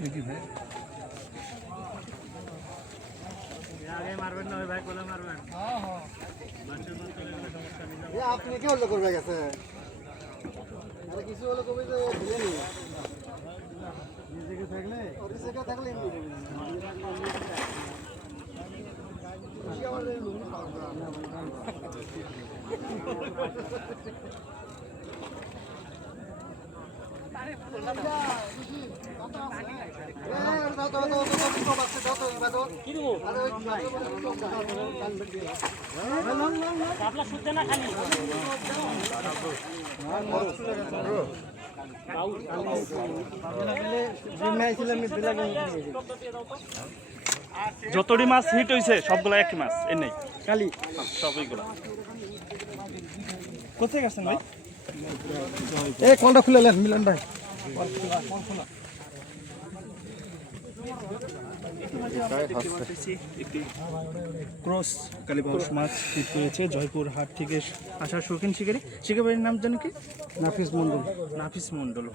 নাকি ভাই আগে মারবেন না ভাই, কোলে মারবেন। আপনি কি হলো করবে গেছে? আরে কিছু হলো কবে যে দিলেনি নিজেকে থাকলে ওই জায়গা থাকলে এমনি খুশি আমার লুঙ্গি যতটি মাছ হিট হয়েছে সবগুলো একই মাছ এর নেই কালি সবইগুলো। কোথায় গেছেন ভাই? এই কলটা খুলে নেন মিলন ভাই। একটি ক্রস কালীবাউস মাছ হিট করেছে জয়পুর হাট থেকে আসা শৌখিন শিকারী। শিকারীর নাম জানো কি? নাফিস মন্ডল। নাফিস মন্ডল।